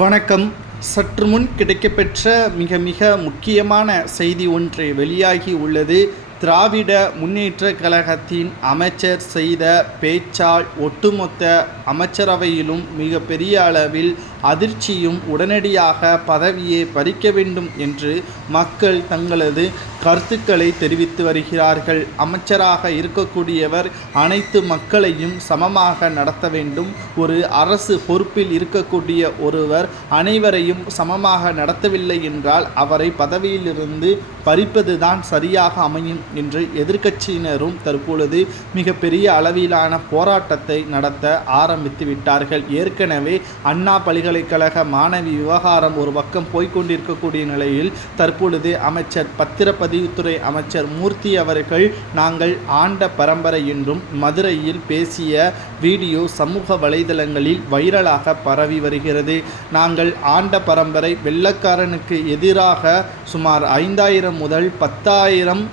வணக்கம். சற்று முன் கிடைக்கப்பெற்ற மிக மிக முக்கியமான செய்தி ஒன்று வெளியாகி உள்ளது. திராவிட முன்னேற்றக் கழகத்தின் அமைச்சர் செய்த பேச்சால் ஒட்டுமொத்த அமைச்சரவையிலும் மிக பெரிய அளவில் அதிர்ச்சியும், உடனடியாக பதவியை பறிக்க வேண்டும் என்று மக்கள் தங்களது கருத்துக்களை தெரிவித்து வருகிறார்கள். அமைச்சராக இருக்கக்கூடியவர் அனைத்து மக்களையும் சமமாக நடத்த வேண்டும். ஒரு அரசு பொறுப்பில் இருக்கக்கூடிய ஒருவர் அனைவரையும் சமமாக நடத்தவில்லை என்றால் அவரை பதவியிலிருந்து பறிப்பதுதான் சரியாக அமையும் என்று எதிர்க்கட்சியினரும் தற்பொழுது மிகப்பெரிய அளவிலான போராட்டத்தை நடத்த ஆரம்பித்து விட்டார்கள். ஏற்கனவே அண்ணா பல்கலைக்கழக மாணவி விவகாரம் ஒரு பக்கம் போய்கொண்டிருக்கக்கூடிய நிலையில் தற்பொழுது அமைச்சர் பத்திரப்பதிவுத்துறை அமைச்சர் மூர்த்தி அவர்கள் நாங்கள் ஆண்ட பரம்பரை என்றும் மதுரையில் பேசிய வீடியோ சமூக வலைதளங்களில் வைரலாக பரவி வருகிறது. நாங்கள் ஆண்ட பரம்பரை வெள்ளக்காரனுக்கு எதிராக சுமார் 5000 முதல் 10,000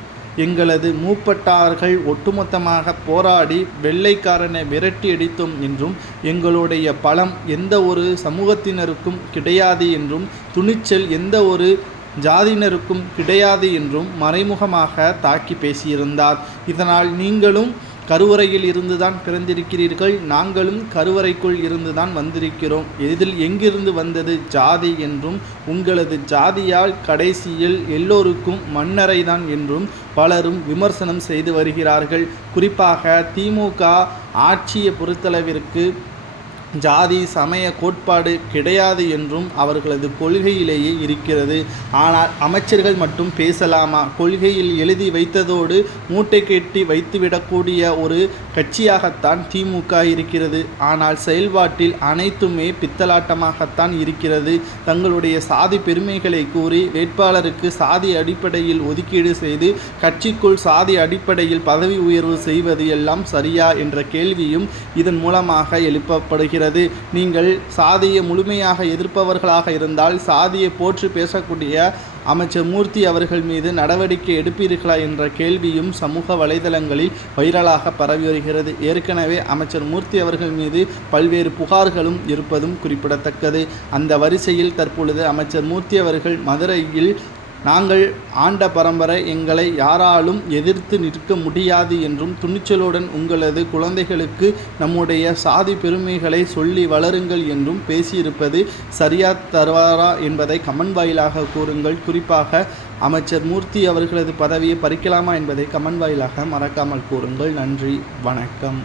எங்களது மூப்பட்டார்கள் ஒட்டுமொத்தமாக போராடி வெள்ளைக்காரனை விரட்டி அடித்தோம் என்றும், எங்களுடைய பலம் எந்த ஒரு சமூகத்தினருக்கும் கிடையாது என்றும், துணிச்சல் எந்த ஒரு ஜாதியினருக்கும் கிடையாது என்றும் மறைமுகமாக தாக்கி பேசியிருந்தார். இதனால் நீங்களும் கருவறையில் இருந்துதான் பிறந்திருக்கிறீர்கள், நாங்களும் கருவறைக்குள் இருந்துதான் வந்திருக்கிறோம், இதில் எங்கிருந்து வந்தது ஜாதி என்றும், உங்களது ஜாதியால் கடைசியில் எல்லோருக்கும் மண்ணறைதான் என்றும் பலரும் விமர்சனம் செய்து வருகிறார்கள். குறிப்பாக திமுக ஆட்சியை பொறுத்தளவிற்கு ஜாதி சமய கோட்பாடு கிடையாது என்றும் அவர்களது கொள்கையிலேயே இருக்கிறது. ஆனால் அமைச்சர்கள் மட்டும் பேசலாமா? கொள்கையில் எழுதி வைத்ததோடு மூட்டை கட்டி வைத்துவிடக்கூடிய ஒரு கட்சியாகத்தான் திமுக இருக்கிறது. ஆனால் செயல்பாட்டில் அனைத்துமே பித்தலாட்டமாகத்தான் இருக்கிறது. தங்களுடைய சாதி பெருமைகளை கூறி வேட்பாளருக்கு சாதி அடிப்படையில் ஒதுக்கீடு செய்து கட்சிக்குள் சாதி அடிப்படையில் பதவி உயர்வு செய்வது எல்லாம் சரியா என்ற கேள்வியும் இதன் மூலமாக எழுப்பப்படுகிறது. நீங்கள் சாதியை முழுமையாக எதிர்ப்பவர்களாக இருந்தால் சாதியை போற்றி பேசக்கூடிய அமைச்சர் மூர்த்தி அவர்கள் மீது நடவடிக்கை எடுப்பீர்களா என்ற கேள்வியும் சமூக வலைதளங்களில் வைரலாக பரவி வருகிறது. ஏற்கனவே அமைச்சர் மூர்த்தி அவர்கள் மீது பல்வேறு புகார்களும் இருப்பதும் குறிப்பிடத்தக்கது. அந்த வரிசையில் தற்பொழுது அமைச்சர் மூர்த்தி அவர்கள் மதுரையில் நாங்கள் ஆண்ட பரம்பரை, எங்களை யாராலும் எதிர்த்து நிற்க முடியாது என்றும், துணிச்சலுடன் உங்களது குழந்தைகளுக்கு நம்முடைய சாதி பெருமைகளை சொல்லி வளருங்கள் என்றும் பேசியிருப்பது சரியா தருவாரா என்பதை கமெண்ட் வாயிலாக கூறுங்கள். குறிப்பாக அமைச்சர் மூர்த்தி அவர்களது பதவியை பறிக்கலாமா என்பதை கமெண்ட் வாயிலாக மறக்காமல் கூறுங்கள். நன்றி, வணக்கம்.